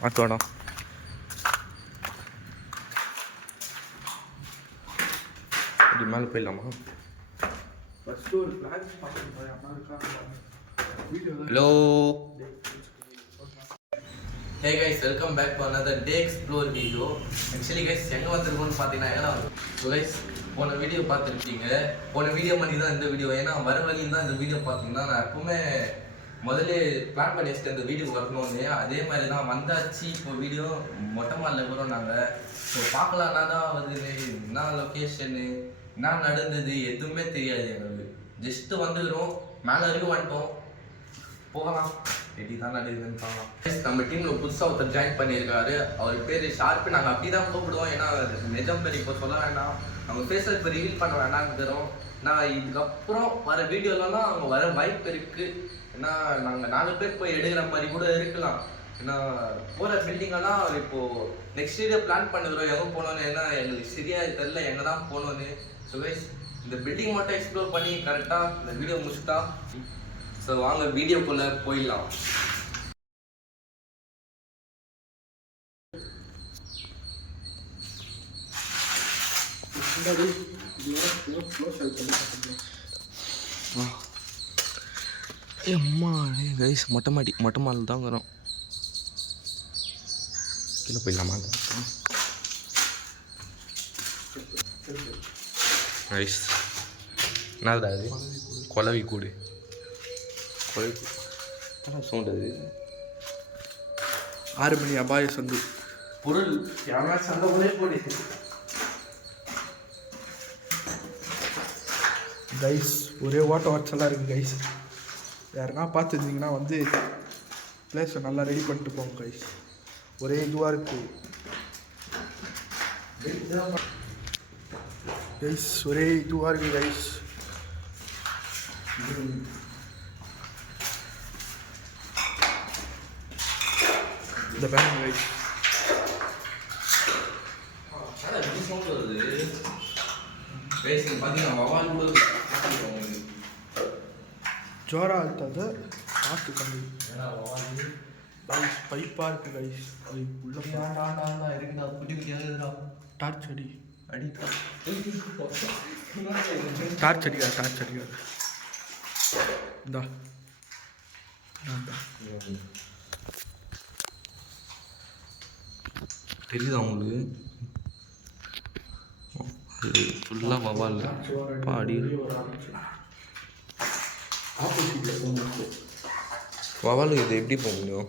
பார்த்து வேணாம். இப்படி மேலே போயிடலாமா? Hello, hey guys, welcome back to another day explore video. Actually guys எங்கே வந்திருக்கோன்னு பார்த்தீங்கன்னா, ஏன்னா கைஸ் போன வீடியோ பார்த்துருப்பீங்க. போன வீடியோ மாதிரி தான் இந்த வீடியோ. ஏன்னா வர வழியில் தான் இந்த வீடியோ பார்த்தீங்கன்னா, நான் எப்பவுமே முதல்ல பிளான் பண்ணி வச்சுட்டு இந்த வீடியோ வரணும்னு. அதே மாதிரி தான் வந்தாச்சு. இப்போ வீடியோ மொட்டை மாலில் இருக்கிறோம் நாங்கள். ஸோ பார்க்கலாம் என்ன தான் வருது, என்ன லொக்கேஷனு, என்ன நடந்தது எதுவுமே தெரியாது எங்களுக்கு. ஜஸ்ட்டு வந்துக்கிறோம், மேலே வரைக்கும் வந்துட்டோம், போகலாம். ரெடி தான் நடக்குதுன்னு பார்க்கலாம். நம்ம டீமில் புதுசாக ஒருத்தர் ஜாயின் பண்ணியிருக்காரு. அவர் பேர் ஷார்ப்பு. நாங்கள் அப்படி தான் கூப்பிடுவோம். ஏன்னா நிஜம் பேர் இப்போ சொல்ல வேண்டாம், அவங்க ஃபேஸை இப்போ ரிவீல் பண்ண வேண்டாம்ங்கிறோம். நான் இதுக்கப்புறம் வர வீடியோலலாம் அவங்க வர வாய்ப்பு இருக்குது. ஏன்னா நாங்கள் 4 பேர் போய் எடுக்கிற மாதிரி கூட இருக்கலாம். ஏன்னா போகிற பில்டிங்கெல்லாம் இப்போது நெக்ஸ்ட் வீடியோ பிளான் பண்ணுறோம் எங்கே போகணுன்னு. ஏன்னா எங்களுக்கு சரியாக தெரில எங்கே தான் போகணுன்னு. ஸோ கைஸ் இந்த பில்டிங் மட்டும் எக்ஸ்ப்ளோர் பண்ணி கரெக்டாக இந்த வீடியோ முடிச்சுட்டா. ஸோ வாங்க வீடியோக்குள்ளே போயிடலாம். அம்மா கைஸ் மொட்டை மாடில் தான் வரோம். கீழே போயிடலாமா? கைஸ் என்னது அது? குலவி கூடு. சவுண்ட் அது 6 மணி அபாய சந்து பொருள். யாரா சண்டை போலே போடு கைஸ். ஒரே வாட்சலாக இருக்குது கைஸ். யாருன்னா பார்த்துருந்தீங்கன்னா வந்து பிளேஸை நல்லா ரெடி பண்ணிட்டு போங்க கைஸ். ஒரே இதுவாக இருக்குது கைஸ், ஒரே இதுவாக இருக்குது கைஸ். இந்த பேங்க் கைஸ் ஜோரா அழுத்தாத பார்த்து கம்மி பைப்பாக இருக்குது கைஸ். உள்ள டார்ச் அடி டார்ச் அடிக்காது. இந்தா தெரியுதா உங்களுக்கு? அது ஃபுல்லாக வவால் பாடி வவால். இது எப்படி போக முடியும்?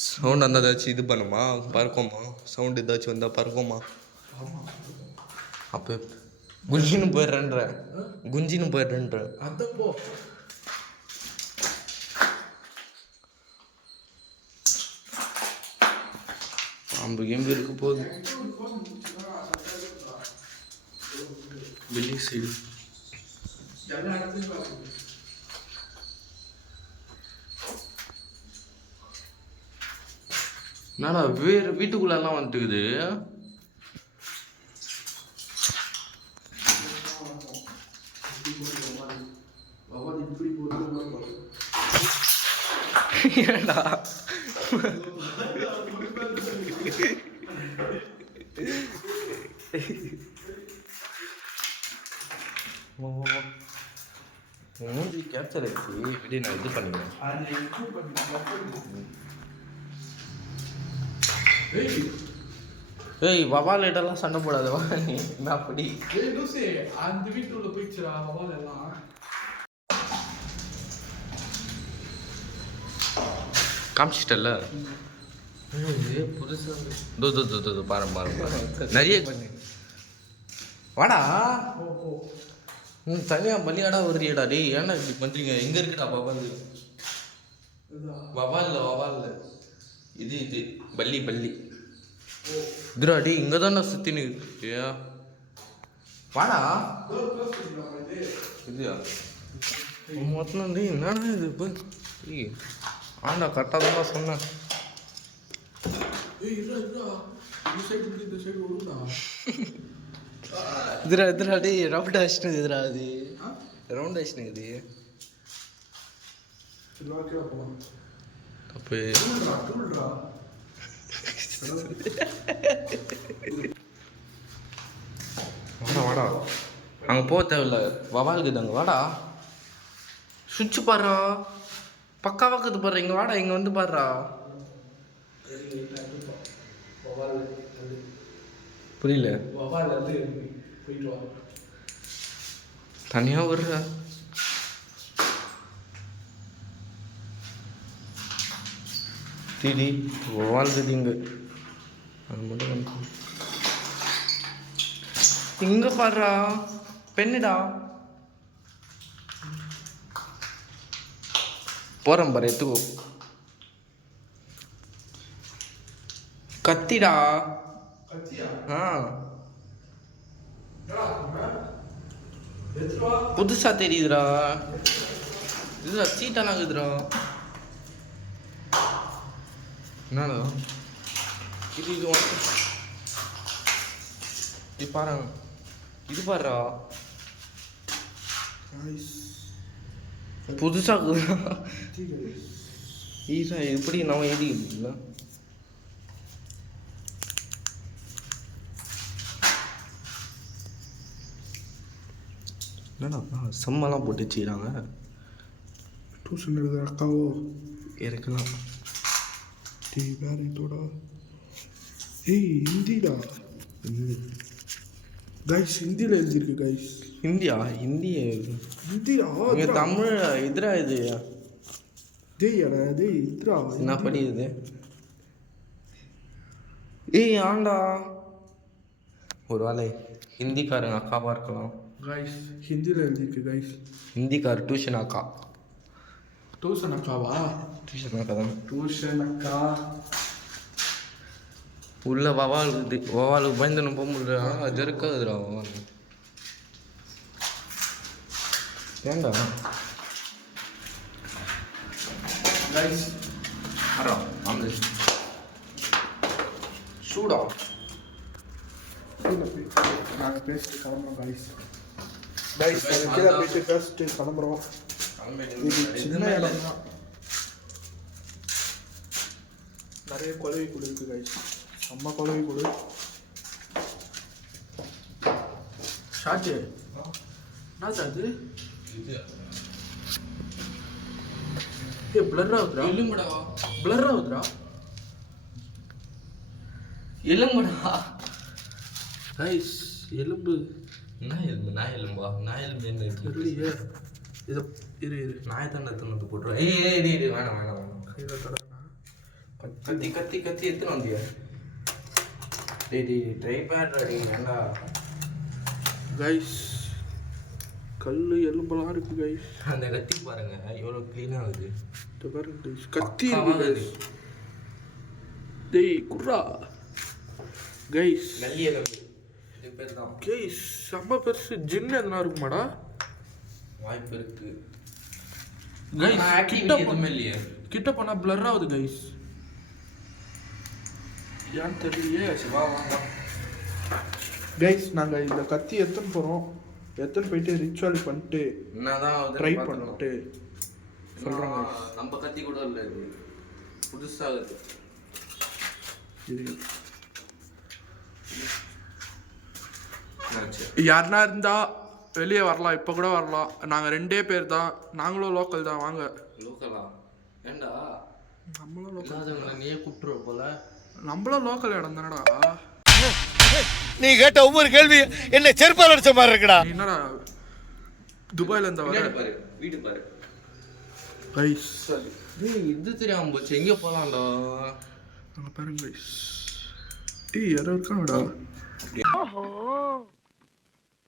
சவுண்ட் அந்த ஏதாச்சும் இது பண்ணுமா, பறக்குமா? சவுண்ட் ஏதாச்சும் வந்தால் பறக்குமா? அப்போ குஞ்சின்னு போயிடுறேன்ற அதப்போ பாம்பு கேம்பு இருக்க போகுது. பில்டிங் சைடு என்னடா வேறு வீட்டுக்குள்ளெல்லாம் வந்துட்டுக்குது. ஏண்டா மூஞ்சி கேப்சர் ஆச்சு. இப்படி நான் இது பண்ணுவேன். ஏய் வவால் இடெல்லாம் சண்டை போடாதவா நீ. அப்படி அந்த வீட்டுக்குள்ள போயிடுச்சுடா வவால் எல்லாம். காமிச்சிட்டல புதுசாக பாரு நிறைய வாடா. தனியாக பள்ளியாடா வருறியடா. டேய் ஏன்னா இப்படி பண்ணுறீங்க? எங்கே இருக்குடா வவால்? வவால் இது பள்ளி இதுடா. டேய் இங்கே தான் நான் சுற்றினு ஏ வாடா. இதுயா மொத்தம். டேய் என்னடா இது இப்போ? ஆண்டா கரெக்டாக தான் சொன்னேன். இதுடா டேய் ரவுண்ட் அடிச்சுட்டு இதுடா. அது ரவுண்ட் ஆயிடுச்சுனுக்குது. அப்போ வாடா வாடா, அங்கே போக தேவையில்ல, வவாலுக்குது அங்கே வாடா. சுவிட்சு பாடுறா, பக்காவாக்குது பாடுற. இங்கே வாடா, இங்கே வந்து பாடுறா. புரியல. தனியாக விடுற. டிடி வாழ்க்குது இங்கே. அது மட்டும் வந்து இங்கே பாடுறா, பெண்ணுடா. போகிறேன் பாரு, எடுத்துக்கோ. கத்திடா. ஆ புதுசா தெரியுதுடா. இதுடா சீட்டாலாம் இருக்குதுடா. என்னடா இது? இது இது பாருங்க, இது பாருடா, புதுசா இருக்குதுடா. ஈஸா எப்படி நம்ம எழுதிக்கல. என்னடா செம்மெல்லாம் போட்டு வச்சுக்கிறாங்க. டியூஷன் எழுதுற அக்காவோ இருக்கலாம். வேற இதோட ஏய் ஹிந்திடா. கைஸ் ஹிந்தியில் எழுதியிருக்கு கைஸ். ஹிந்தியா? ஹிந்தியா? இங்கே தமிழ் இதுரா இது. டேய்டா டேய் இதுரா. என்ன படிக்குது? ஏய் ஆண்டா, ஒரு வேலை ஹிந்திக்காரங்க அக்காவா இருக்கலாம். கைஸ் ஹிந்தியில் எழுதியிருக்கு கைஸ். ஹிந்திக்கார் டியூஷன் அக்கா. டியூஷன் அக்காவா? டியூஷன் அக்கா தான். டியூஷன் அக்கா உள்ள வவால் இருக்குது. வவாலுக்கு பயந்து நம்ம போக முடியல. ஜெருக்காதுடா வவால். ஏண்டா கைஸ் அரா ஆம்லேட் சூடா. நாங்கள் பேசிட்டு கிளம்புறோம் கைஸ். கைஸ் நாங்கள் கீழே போயிட்டு பேசிட்டு கிளம்புறோம். இது சின்ன இடம் தான், நிறைய குழவி கூட இருக்குது கைஸ். செம்ம குழவி கூட. ஷார்ட்டு என்ன அது? ஏ பிளர் ஆகுதுடா. எலும்புடா. பிளர் ஆகுதுடா. எலும்புடா கைஸ் எலும்பு. நான் எலும்பு, நான் எலும்பா? நான் எலும்பு என்ன தெரியலையே. இதை இரு இரு நாயை தான் எத்தனை போட்டுருவேன். ஏய் வேணாம் வேணாம் வேணாம். கையில் தடவை கத்தி கத்தி கத்தி எத்தனை வந்தியா? டேய் ட்ரை பேட் அடி வேண்டா. கைஸ் கல் எலும்பெல்லாம் இருக்கு கைஸ். அந்த கத்தி பாருங்க எவ்வளோ க்ளீனாக இருக்குது. இது பாருங்க கைஸ், கத்தி இருக்கு கைஸ். டேய் குர்ரா கைஸ். நல்லி எலும்பு இது பேர் தான் கைஸ். செம்ம பெருசு. ஜின்னு எதனா இருக்குமாடா? வாய்ப்பு இருக்கு கைஸ். கிட்ட எதுவுமே இல்லையே. கிட்ட போனால் பிளர் ஆகுது கைஸ். ஏன்னு தெரியலையே. வா வாங்க கைஸ் நாங்கள் இந்த கத்தி எடுத்துன்னு போகிறோம். எடுத்துன்னு போயிட்டு ரிச்சுவல் பண்ணிட்டு என்னதான் ட்ரை பண்ணிட்டு சொல்கிறோம். நம்ம கத்தி கூட இல்லை, இது புதுசாகுது. யாருன்னா இருந்தால் வெளியே வரலாம், இப்போ கூட வரலாம். நாங்கள் 2 பேர் தான், நாங்களும் லோக்கல் தான். வாங்க. லோக்கலா? ஏண்டா நம்மளும் லோக்கல். நீயே கூப்பிட்டுருவ போல. நம்மளும் லோக்கல் இடம் தானடா. நீ கேட்ட ஒவ்வொரு கேள்வி என்ன செருப்பால் அடிச்ச மாதிரி இருக்குடா. என்னடா துபாயில இருந்தா வர? பாரு வீடு பாரு கைஸ். இது தெரியாம போச்சு. எங்கே போகலாம்டா? அங்கே பாருங்க கைஸ். ஏய் யாரோ இருக்காங்கடா. ஓஹோ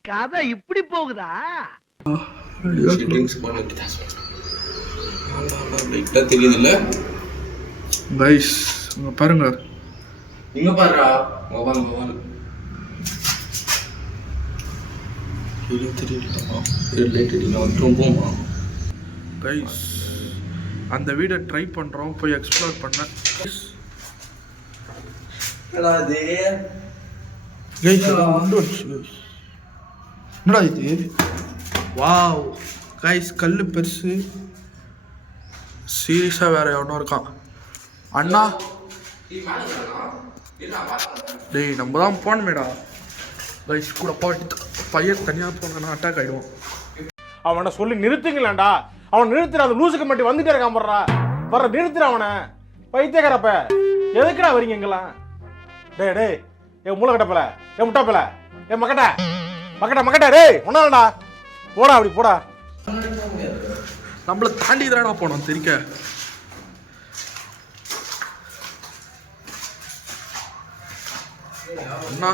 கதை இப்படி போகுதா? தெரியுது இல்ல கைஸ்? அங்கே பாருங்க. இங்க பாருடா. மொபைல் மொபைல் தெரியல. கைஸ் அந்த வீடை ட்ரை பண்ணுறோம், போய் எக்ஸ்ப்ளோர் பண்ண. கைஸ் என்னடா இது? வாவ் கைஸ் கல் பெருசு. சீரியஸாக வேற எவனோ இருக்கான். அண்ணா டேய் நம்ம தான் போனமேடா. கைஸ் கூட போட்டு பையன் தனியாக போனா அட்டாக் ஆகிடுவோம். அவனை சொல்லி நிறுத்துங்களேன்டா. அவன் நிறுத்துற அந்த லூசுக்கு மட்டும் வந்துட்டே இருக்கான் போடுறா. வர்ற நிறுத்துற அவனை. பைத்தியக்காரப்ப எதுக்குடா வரீங்க எங்கெல்லாம்? டே ஏ மூளை கட்டப்பல, ஏ முட்டாப்பல, ஏ மக்கட்ட டேய் ஒன்னாடா போடா, அப்படி போடா. நம்மள தாண்டி தானடா போனோம் தெரிக்க. அண்ணா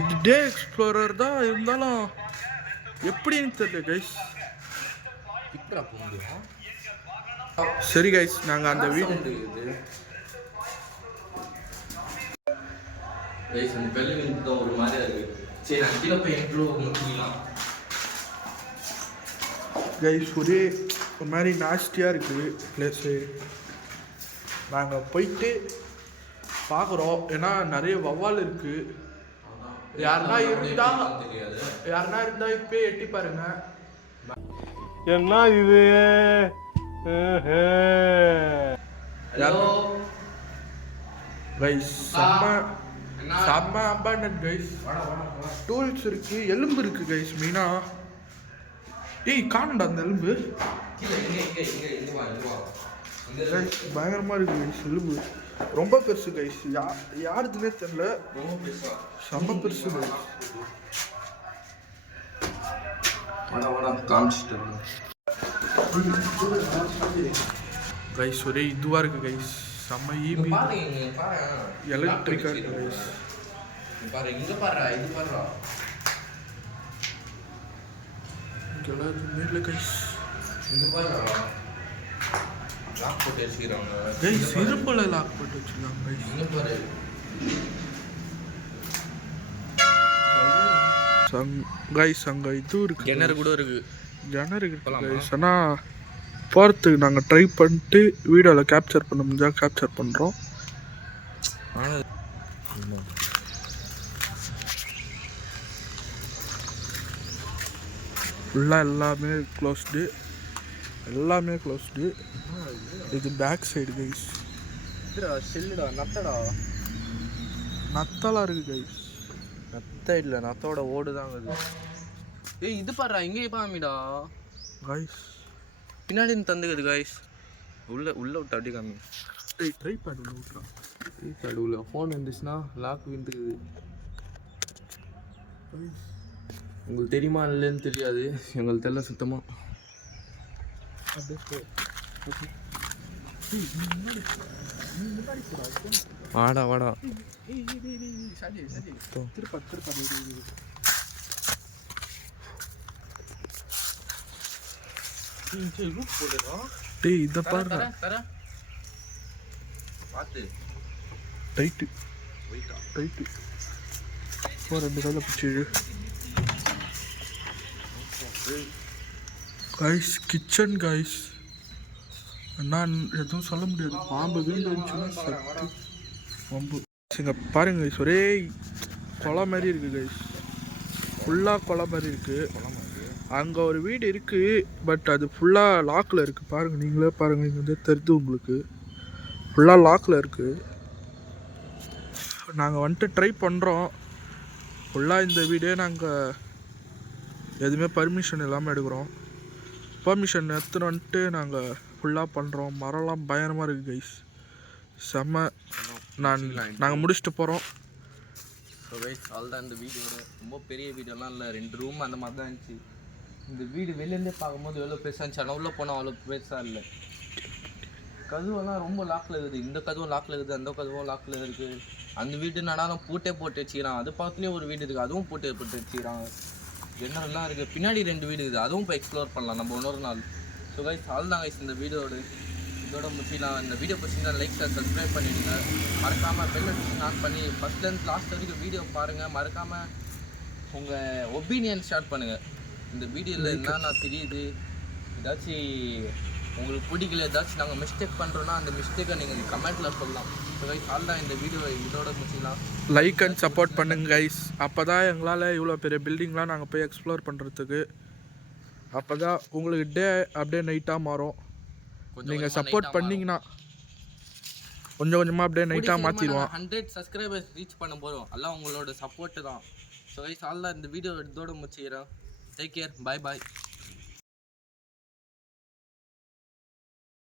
இது டே எக்ஸ்ப்ளோரர் தான் இருந்தாலும் எப்படின்னு தெரியல கைஸ். சரி கைஸ் நாங்கள் அந்த வீடு ஒரு மாதிரியா இருக்கு. சரி நான் கீழே போய் முடிக்கலாம். கைஸ் ஒரே ஒரு மாதிரி நாஸ்டியாக இருக்குது பிளேஸு. நாங்கள் போயிட்டு பார்க்குறோம். ஏன்னா நிறைய வவ்வால் இருக்குது. யாருன்னா இருந்தா இப்போ எட்டி பாருங்க. என்ன இது? கைஸ் செம்ம அபாண்டன்ட் கைஸ். டூல்ஸ் இருக்கு, எலும்பு இருக்கு கைஸ். மெயினா ஏய் காணுண்டா அந்த எலும்பு. பயங்கரமா இருக்கு கைஸ். எலும்பு ரொம்ப பெருசு கைஸ். யாருதுன்னே தெரியல. செம்ம பெருசு கைஸ். கைஸ் ஒரே இதுவா இருக்கு கைஸ். செம்ம ஈபி எலக்ட்ரிக்கா இருக்கு கைஸ். பாரு இங்க பாரு, இது பாருடா. இங்கெல்லாம் எதுவுமே இல்லை கைஸ். இங்க பாருடா. லாக் போட்டு வச்சுக்கிறாங்க கைஸ். இரும்புல லாக் போட்டு வச்சுருக்காங்க கைஸ். இங்க பாரு. கைஸ் அங்கே இது இருக்கு, கிணறு கூட இருக்கு. கிணறு இருக்கு கைஸ். ஆனால் போகிறதுக்கு நாங்கள் ட்ரை பண்ணிட்டு வீடியோவில் கேப்சர் பண்ண முடிஞ்சால் கேப்சர் பண்ணுறோம். ஃபுல்லாக எல்லாமே க்ளோஸ்டு. இது பேக் சைடு கைஸ். செல்லுடா, நத்தடா. நத்தலாம் இருக்கு கைஸ். நத்த இல்லை, நத்தோட ஓடு தாங்க அது. ஏய் இது பாருடா, இங்கே பாமிடா கைஸ். பின்னாடி தந்துக்குது கைஸ். உள்ள விட்டு அப்படி காமி. ட்ரை பண்ணி விட்றான். உள்ள ஃபோன் இருந்துச்சுன்னா லாக் விழுந்துக்குது. உங்களுக்கு தெரியுமா இல்லைன்னு தெரியாது, எங்களுக்கு தெரியல சுத்தமாக. வாடா டேய் இதை பாருங்க. பார்த்து டைட்டு ரெண்டு கால பிடிச்சிடு கைஸ். Kitchen guys. நான் எதுவும் சொல்ல முடியாது. பாம்பு இருந்துச்சுன்னா சத்து பாம்பு. இங்கே பாருங்க கைஸ். ஒரே கொலை மாதிரி இருக்குது கைஸ். ஃபுல்லாக கொலை மாதிரி இருக்குது. அங்கே ஒரு வீடு இருக்குது, பட் அது ஃபுல்லாக லாக்கில் இருக்குது. பாருங்கள், நீங்களே பாருங்கள். இங்கே வந்து தெரியுது உங்களுக்கு. ஃபுல்லாக லாக்கில் இருக்குது. நாங்கள் வந்துட்டு ட்ரை பண்ணுறோம். ஃபுல்லாக இந்த வீடே நாங்கள் எதுவுமே பர்மிஷன் இல்லாமல் எடுக்கிறோம். பர்மிஷன் எடுத்துன்னு வந்துட்டு நாங்கள் ஃபுல்லாக பண்ணுறோம். மரம்லாம் பயங்கரமாக இருக்குது கைஸ். செம்ம. நாங்கள் முடிச்சுட்டு போகிறோம். ஸோ கைஸ் அவ்வளோதான். இந்த வீடியோட ரொம்ப பெரிய வீடியோலாம் இல்லை, 2 ரூம் அந்த மாதிரி தான் இருந்துச்சு. இந்த வீடு வெளிலேருந்தே பார்க்கும்போது எவ்வளோ பெருசாக இருந்துச்சு, ஆனால் உள்ளே போனால் அவ்வளோ பெருசாக இல்லை. கதவெல்லாம் ரொம்ப லாக்கில் இருக்குது. இந்த கதவும் லாக்கில் இருக்குது, அந்த கதவும் லாக்கில் இருக்குது. அந்த வீடு நடாலும் பூட்டே போட்டு வச்சுக்கிறான். அது பக்கத்துலேயே ஒரு வீடு இருக்குது, அதுவும் பூட்டே போட்டு வச்சுக்கிறாங்க. ஜன்னல்லாம் இருக்குது. பின்னாடி 2 வீடு இருக்குது, அதுவும் இப்போ எக்ஸ்ப்ளோர் பண்ணலாம் நம்ம இன்னொரு நாள். ஸோ கைஸ் அவ்வளோதான் கைஸ் இந்த இதோட முடிச்சிடலாம். இந்த வீடியோ பிடிச்சிருந்தா லைக் சப்ஸ்கிரைப் பண்ணிவிடுங்க. மறக்காமல் பெல் நோட்டிஃபிகேஷன் ஆன் பண்ணி ஃபஸ்ட்லேருந்து லாஸ்ட் வரைக்கும் வீடியோ பாருங்கள். மறக்காமல் உங்கள் ஒப்பீனியன் ஸ்டார்ட் பண்ணுங்கள். இந்த வீடியோவில் என்னென்ன தெரியுது, ஏதாச்சும் உங்களுக்கு பிடிக்கல ஏதாச்சும் நாங்கள் மிஸ்டேக் பண்ணுறோன்னா அந்த மிஸ்டேக்கை நீங்கள் கமெண்ட்டில் சொல்லலாம். ஸோ கைஸ் ஆல்தான் இந்த வீடியோ இதோட முடிச்சிடலாம். லைக் அண்ட் சப்போர்ட் பண்ணுங்க கைஸ். அப்போ தான் எங்களால் இவ்வளோ பெரிய பில்டிங்லாம் நாங்கள் போய் எக்ஸ்ப்ளோர் பண்ணுறதுக்கு அப்போ தான் உங்களுக்கு டே அப்படியே நைட்டாக மாறும். நீங்கள் சப்போர்ட் பண்ணிங்கன்னா கொஞ்சம் கொஞ்சமாக அப்படியே நைட்டாக மாற்றிடுவோம். 100 சப்ஸ்கிரைபர்ஸ் ரீச் பண்ண போகிறோம். எல்லாம் உங்களோட சப்போர்ட்டு தான். ஸோ கைஸ் ஆல்தான் இந்த வீடியோ இதோட முடிச்சுக்கிறேன். டேக் கேர், பாய் பாய்.